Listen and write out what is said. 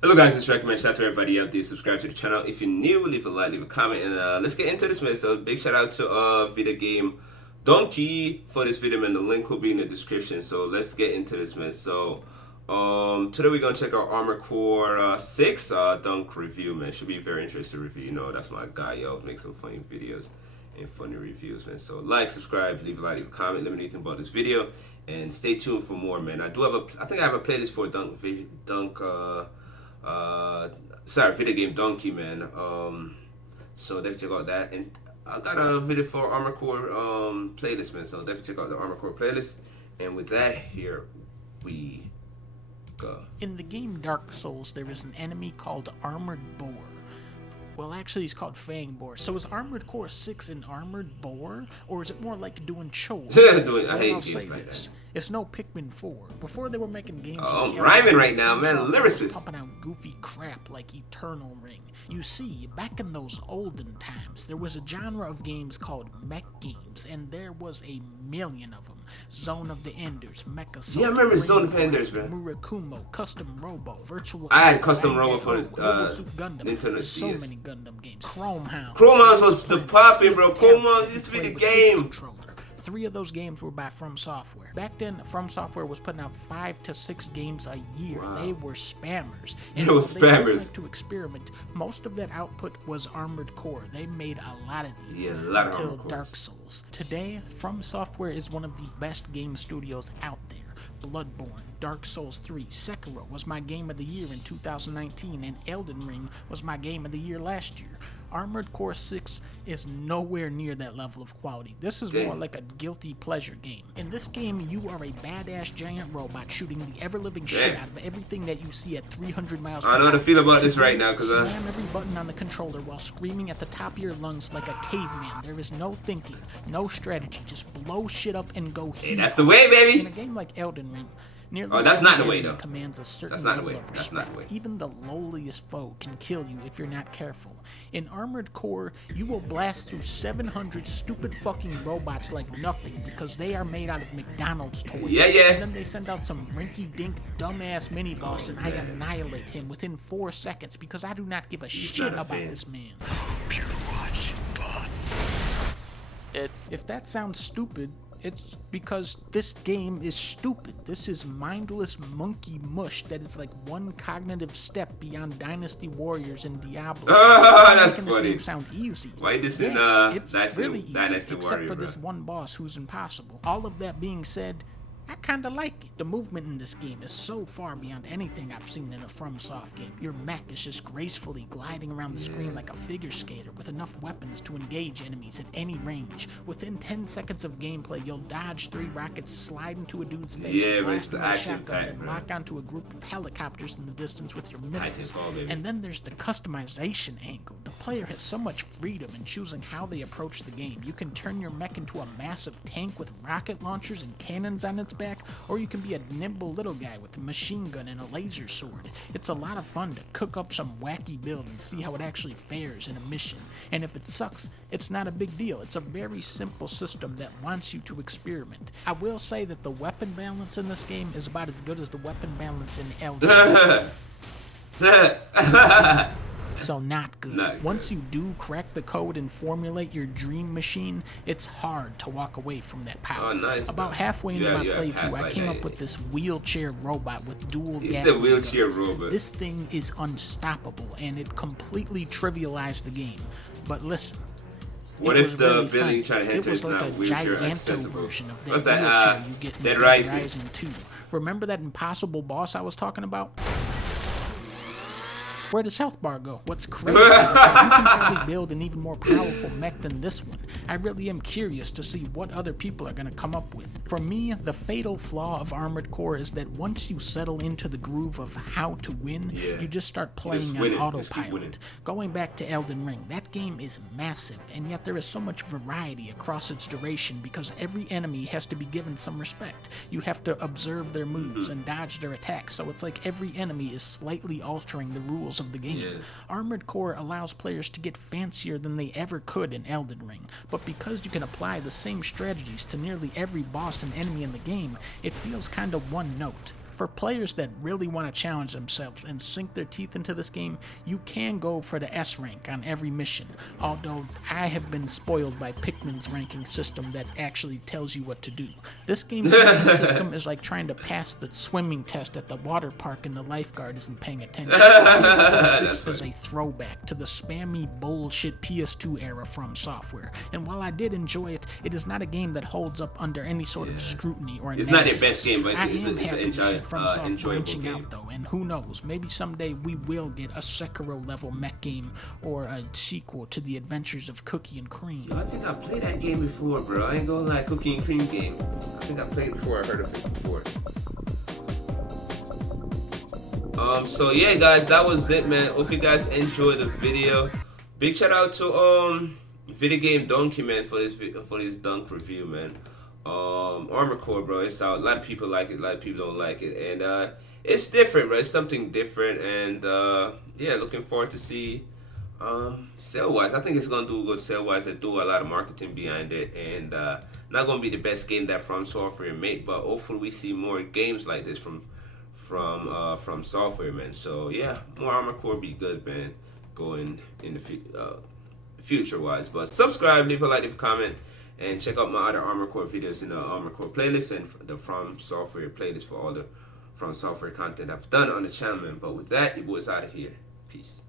Hello guys, it's recommend shout out to everybody out there. Subscribe to the channel. If you're new, leave a like, leave a comment, and let's get into this man. So big shout out to Video Game Donkey for this video, man. The link will be in the description. So let's get into this, man. So today we're gonna check out Armored Core 6 Dunk review, man. Should be a very interesting review. You know, that's my guy, yo. Make some funny videos and funny reviews, man. So like, subscribe, leave a like, leave a comment, let me know anything about this video, and stay tuned for more, man. I think I have a playlist for Video Game Donkey, man. So definitely check out that, and I got a video for Armored Core playlist, man. So definitely check out the Armored Core playlist. And with that, here we go. In the game Dark Souls, there is an enemy called Armored Boar. Well, actually, he's called Fang Boar. So is Armored Core 6 an Armored Boar, or is it more like doing chores? I hate games like that. It's no Pikmin 4. Before they were making games I'm rhyming right now, man. Lyricist. Pumping out goofy crap like Eternal Ring. You see, back in those olden times, there was a genre of games called mech games, and there was a million of them. Zone of the Enders, Mecha Soul. Yeah, I remember Zone of the Enders, man. Murakumo, Custom Robo, Virtual. I had Custom Robo for the Nintendo DS. So many Gundam games. Chrome Hounds. Chrome Hounds was the popping, bro. Chrome Hounds used to be the game. 3 of those games were by From Software. Back then, From Software was putting out 5 to 6 games a year. Wow. They were spammers. And they were spammers. To experiment, most of that output was Armored Core. They made a lot of these. Yeah, a lot of until Dark Souls. Today, From Software is one of the best game studios out there. Bloodborne, Dark Souls 3, Sekiro was my game of the year in 2019, and Elden Ring was my game of the year last year. Armored Core 6 is nowhere near that level of quality. This is more like a guilty pleasure game. In this game, you are a badass giant robot shooting the ever-living shit out of everything that you see at 300 miles per hour. I know how to feel about this right now, because slam every button on the controller while screaming at the top of your lungs like a caveman. There is no thinking, no strategy, just blow shit up and go hey, that's the way, baby! In a game like Elden Ring, that's not the way, though. Commands a certain that's not the way. level of That's not the way. Even the lowliest foe can kill you if you're not careful. In Armored Core, you will blast through 700 stupid fucking robots like nothing because they are made out of McDonald's toys. Yeah, yeah. And then they send out some rinky-dink, dumbass mini-boss, and I annihilate him within 4 seconds because I do not give a shit about this man. Hope you're watching, boss. If that sounds stupid, it's because this game is stupid. This is mindless monkey mush that is like one cognitive step beyond Dynasty Warriors and Diablo. That's funny. This game sound easy. Why this it's Dynasty really easy, Warrior, except for bro. this one boss who's impossible. All of that being said, I kinda like it. The movement in this game is so far beyond anything I've seen in a FromSoft game. Your mech is just gracefully gliding around the screen like a figure skater with enough weapons to engage enemies at any range. Within 10 seconds of gameplay, you'll dodge 3 rockets, slide into a dude's face, blast him with a shotgun, and lock onto a group of helicopters in the distance with your missiles. And then there's the customization angle. The player has so much freedom in choosing how they approach the game. You can turn your mech into a massive tank with rocket launchers and cannons on its back, or you can be a nimble little guy with a machine gun and a laser sword. It's a lot of fun to cook up some wacky build and see how it actually fares in a mission. And if it sucks, it's not a big deal. It's a very simple system that wants you to experiment. I will say that the weapon balance in this game is about as good as the weapon balance in Elden Ring. So not good. Once you do crack the code and formulate your dream machine, it's hard to walk away from that power. About halfway into my playthrough, I came up with this wheelchair robot with dual gas. It's a wheelchair robot. This thing is unstoppable, and it completely trivialized the game. But listen. What if the building trying to enter is not wheelchair accessible? Version of that What's that? You get Dead Rising 2. Remember that impossible boss I was talking about? Where does health bar go? What's crazy is that you can probably build an even more powerful mech than this one. I really am curious to see what other people are going to come up with. For me, the fatal flaw of Armored Core is that once you settle into the groove of how to win, you just start playing on autopilot. Going back to Elden Ring, that game is massive, and yet there is so much variety across its duration because every enemy has to be given some respect. You have to observe their moves and dodge their attacks, so it's like every enemy is slightly altering the rules of the game. Armored Core allows players to get fancier than they ever could in Elden Ring, but because you can apply the same strategies to nearly every boss and enemy in the game, it feels kind of one note. For players that really want to challenge themselves and sink their teeth into this game, you can go for the S rank on every mission, although I have been spoiled by Pikmin's ranking system that actually tells you what to do. This game's ranking system is like trying to pass the swimming test at the water park and the lifeguard isn't paying attention. 6 is a throwback to the spammy bullshit PS2 era from software, and while I did enjoy it, it is not a game that holds up under any sort of scrutiny or analysis. It's not their best game, but it's an enjoyable game. out, though, and who knows, maybe someday we will get a Sekiro level mech game or a sequel to the adventures of Cookie and Cream. I think I played that game before, bro. I ain't gonna lie, Cookie and Cream game. I think I played it before. I heard of it before. So yeah, guys, that was it, man. Hope you guys enjoyed the video. Big shout out to VideoGameDunkey, man, for this dunk review, man. Armored Core, bro, it's out. A lot of people like it, a lot of people don't like it, and it's different, bro. It's something different, and yeah, looking forward to see sale wise. I think it's gonna do good sale wise. They do a lot of marketing behind it, and not gonna be the best game that From Software make, but hopefully we see more games like this from Software, man. So yeah, more Armored Core be good, man, going in the future wise. But subscribe, leave a like, leave a comment, and check out my other Armored Core videos in the Armored Core playlist and the From Software playlist for all the From Software content I've done on the channel, man. But with that, your boy's out of here. Peace.